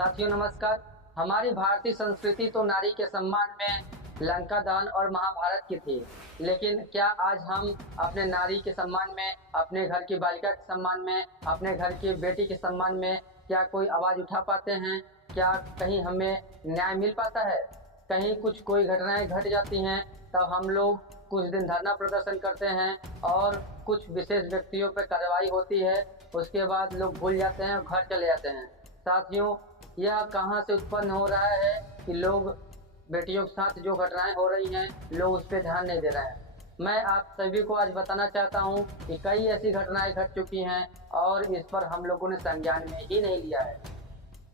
साथियों नमस्कार। हमारी भारतीय संस्कृति तो नारी के सम्मान में लंका दहन और महाभारत की थी, लेकिन क्या आज हम अपने नारी के सम्मान में, अपने घर की बालिका के सम्मान में, अपने घर की बेटी के सम्मान में क्या कोई आवाज़ उठा पाते हैं? क्या कहीं हमें न्याय मिल पाता है? कहीं कोई घटनाएं घट जाती हैं तब हम लोग कुछ दिन धरना प्रदर्शन करते हैं और कुछ विशेष व्यक्तियों पर कार्रवाई होती है, उसके बाद लोग भूल जाते हैं और घर चले जाते हैं। साथियों, यह कहां से उत्पन्न हो रहा है कि लोग बेटियों के साथ जो घटनाएं हो रही हैं लोग उस पर ध्यान नहीं दे रहे हैं। मैं आप सभी को आज बताना चाहता हूं कि कई ऐसी घटनाएं घट चुकी हैं और इस पर हम लोगों ने संज्ञान में ही नहीं लिया है।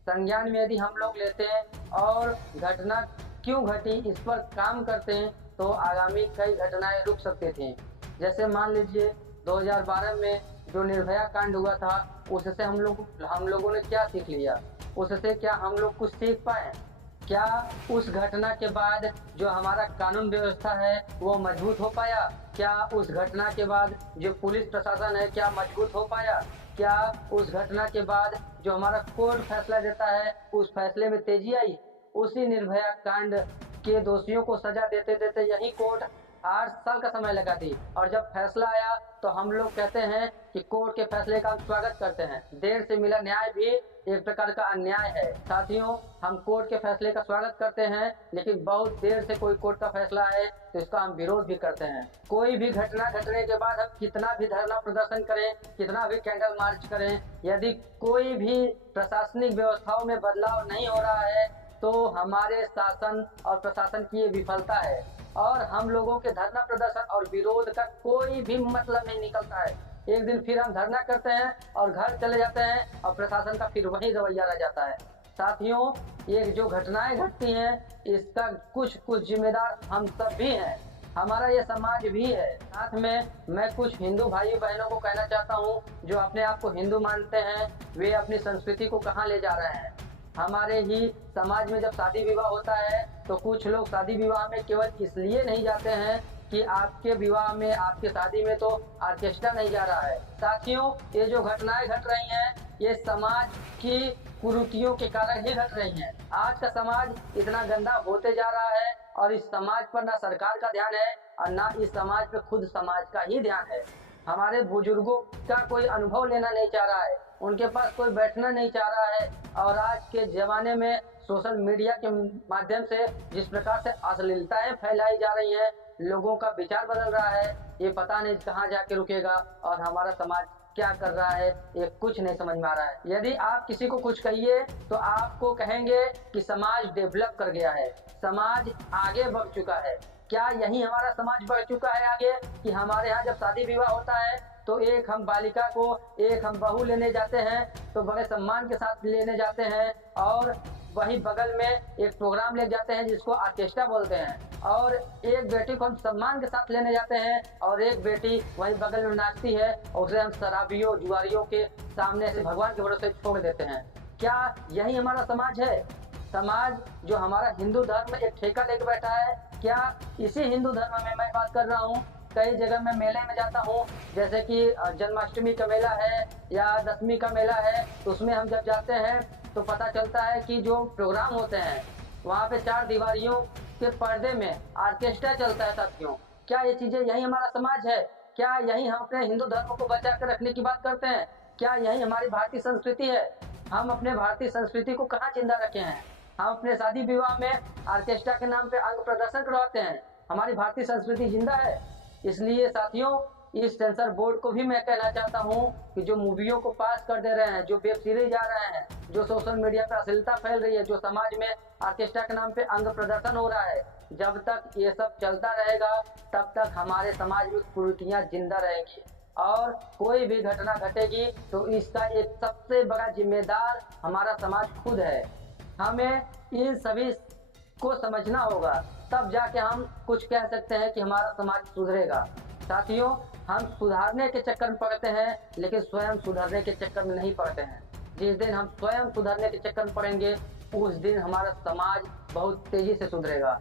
संज्ञान में यदि हम लोग लेते हैं और घटना क्यों घटी इस पर काम करते हैं तो आगामी कई घटनाएं रुक सकती थी। जैसे मान लीजिए 2012 में जो निर्भया कांड हुआ था, उससे हम लोगों ने क्या सीख लिया? उससे क्या हम लोग कुछ सीख पाए? क्या उस घटना के बाद जो हमारा कानून व्यवस्था है वो मजबूत हो पाया? क्या उस घटना के बाद जो पुलिस प्रशासन है क्या मजबूत हो पाया? क्या उस घटना के बाद जो हमारा कोर्ट फैसला देता है उस फैसले में तेजी आई? उसी निर्भया कांड के दोषियों को सजा देते देते यही कोर्ट 8 साल का समय लगा दी, और जब फैसला आया तो हम लोग कहते हैं कि कोर्ट के फैसले का हम स्वागत करते हैं। देर से मिला न्याय भी एक प्रकार का अन्याय है। साथियों, हम कोर्ट के फैसले का स्वागत करते हैं, लेकिन बहुत देर से कोई कोर्ट का फैसला है तो इसका हम विरोध भी करते हैं। कोई भी घटना घटने के बाद हम कितना भी धरना प्रदर्शन करें, कितना भी कैंडल मार्च करें, यदि कोई भी प्रशासनिक व्यवस्थाओं में बदलाव नहीं हो रहा है तो हमारे शासन और प्रशासन की ये विफलता है और हम लोगों के धरना प्रदर्शन और विरोध का कोई भी मतलब नहीं निकलता है। एक दिन फिर हम धरना करते हैं और घर चले जाते हैं और प्रशासन का फिर वही रवैया रह जाता है। साथियों, ये जो घटनाएं घटती हैं इसका कुछ जिम्मेदार हम सब भी हैं, हमारा ये समाज भी है। साथ में मैं कुछ हिंदू भाइयों बहनों को कहना चाहता हूँ जो अपने आप को हिंदू मानते हैं, वे अपनी संस्कृति को कहाँ ले जा रहे हैं। हमारे ही समाज में जब शादी विवाह होता है तो कुछ लोग शादी विवाह में केवल इसलिए नहीं जाते हैं कि आपके विवाह में, आपके शादी में तो ऑर्केस्ट्रा नहीं जा रहा है। साथियों, ये जो घटनाएं घट रही हैं ये समाज की कुरीतियों के कारण ही घट रही हैं। आज का समाज इतना गंदा होते जा रहा है और इस समाज पर ना सरकार का ध्यान है और ना इस समाज पे खुद समाज का ही ध्यान है। हमारे बुजुर्गों का कोई अनुभव लेना नहीं चाह रहा है, उनके पास कोई बैठना नहीं चाह रहा है, और आज के ज़माने में सोशल मीडिया के माध्यम से जिस प्रकार से अश्लीलताएं फैलाई जा रही हैं, लोगों का विचार बदल रहा है, ये पता नहीं कहाँ जाके रुकेगा और हमारा समाज क्या कर रहा है ये कुछ नहीं समझ में आ रहा है। यदि आप किसी को कुछ कहिए तो आपको कहेंगे कि समाज डेवलप कर गया है, समाज आगे बढ़ चुका है। क्या यही हमारा समाज बढ़ चुका है आगे कि हमारे यहाँ जब शादी विवाह होता है तो एक हम बालिका को, एक हम बहू लेने जाते हैं तो बड़े सम्मान के साथ लेने जाते हैं, और वहीं बगल में एक प्रोग्राम ले जाते हैं जिसको ऑर्केस्ट्रा बोलते हैं, और एक बेटी को हम सम्मान के साथ लेने जाते हैं और एक बेटी वहीं बगल में नाचती है और उसे हम शराबियों जुआरियों के सामने से भगवान के भरोसे छोड़ देते हैं। क्या यही हमारा समाज है? समाज जो हमारा हिंदू धर्म एक ठेका लेकर बैठा है, क्या इसी हिंदू धर्म में मैं बात कर रहा हूँ। कई जगह मैं मेले में जाता हूँ, जैसे कि जन्माष्टमी का मेला है या दशमी का मेला है, तो उसमें हम जब जाते हैं तो पता चलता है कि जो प्रोग्राम होते हैं वहाँ पे 4 दीवारियों के पर्दे में ऑर्केस्ट्रा चलता है। साथियों, क्या ये चीजें यही हमारा समाज है? क्या यही हम अपने हिंदू धर्म को बचा कर रखने की बात करते हैं? क्या यही हमारी भारतीय संस्कृति है? हम अपने भारतीय संस्कृति को कहाँ जिंदा रखे हैं? हम अपने शादी विवाह में ऑर्केस्ट्रा के नाम पे अंग प्रदर्शन करवाते हैं। हमारी भारतीय संस्कृति जिंदा है? इसलिए साथियों, इस सेंसर बोर्ड को भी मैं कहना चाहता हूं कि जो मूवियों को पास कर दे रहे हैं, जो वेब सीरीज आ रहे हैं, जो सोशल मीडिया पर अश्लीलता फैल रही है, जो समाज में ऑर्केस्ट्रा के नाम पे अंग प्रदर्शन हो रहा है, जब तक ये सब चलता रहेगा तब तक हमारे समाज में कुरीतियां जिंदा रहेंगी और कोई भी घटना घटेगी तो इसका एक सबसे बड़ा जिम्मेदार हमारा समाज खुद है। हमें इन सभी को समझना होगा, तब जाके हम कुछ कह सकते हैं कि हमारा समाज सुधरेगा। साथियों, हम सुधारने के चक्कर में पड़ते हैं लेकिन स्वयं सुधरने के चक्कर में नहीं पड़ते हैं। जिस दिन हम स्वयं सुधरने के चक्कर में पड़ेंगे उस दिन हमारा समाज बहुत तेजी से सुधरेगा।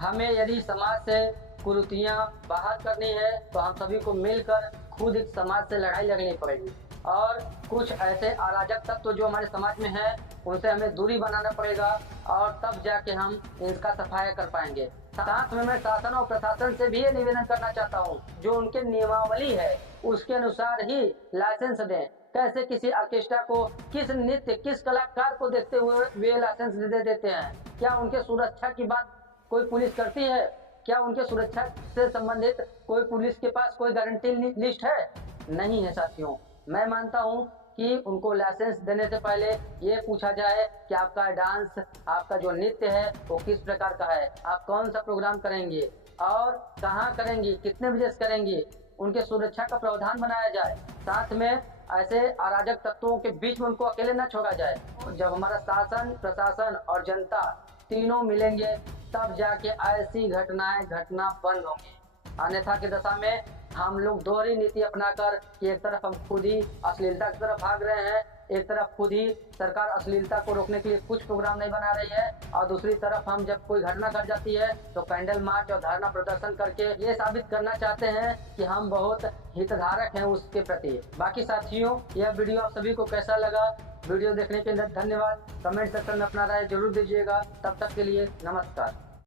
हमें यदि समाज से कुरीतियां बाहर करनी है तो हम सभी को मिलकर खुद एक समाज से लड़ाई लड़नी पड़ेगी और कुछ ऐसे अराजक तत्व जो हमारे समाज में है उनसे हमें दूरी बनाना पड़ेगा और तब जाके हम इनका सफाया कर पाएंगे। साथ में मैं शासन और प्रशासन से भी ये निवेदन करना चाहता हूँ, जो उनके नियमावली है उसके अनुसार ही लाइसेंस दें। कैसे किसी ऑर्केस्ट्रा को, किस नृत्य, किस कलाकार को देखते हुए वे लाइसेंस दे देते हैं? क्या उनके सुरक्षा की बात कोई पुलिस करती है? क्या उनके सुरक्षा से संबंधित कोई पुलिस के पास कोई गारंटी लिस्ट है? नहीं है साथियों। मैं मानता हूँ कि उनको लाइसेंस देने से पहले ये पूछा जाए कि आपका डांस, आपका जो नृत्य है वो किस प्रकार का है, आप कौन सा प्रोग्राम करेंगे और कहाँ करेंगे, कितने बजे से करेंगे, उनके सुरक्षा का प्रावधान बनाया जाए। साथ में ऐसे अराजक तत्वों के बीच में उनको अकेले न छोड़ा जाए। जब हमारा शासन, प्रशासन और जनता तीनों मिलेंगे तब जाके ऐसी घटनाएं घटना बंद होंगी। अन्यथा की दशा में हम लोग दोहरी नीति अपनाकर कि एक तरफ हम खुद ही अश्लीलता की तरफ भाग रहे हैं, एक तरफ खुद ही सरकार अश्लीलता को रोकने के लिए कुछ प्रोग्राम नहीं बना रही है और दूसरी तरफ हम जब कोई घटना घट जाती है तो कैंडल मार्च और धरना प्रदर्शन करके ये साबित करना चाहते हैं कि हम बहुत हितधारक हैं उसके प्रति। बाकी साथियों, यह वीडियो आप सभी को कैसा लगा? वीडियो देखने के लिए धन्यवाद। कमेंट सेक्शन में अपना राय जरूर दीजिएगा। तब तक के लिए नमस्कार।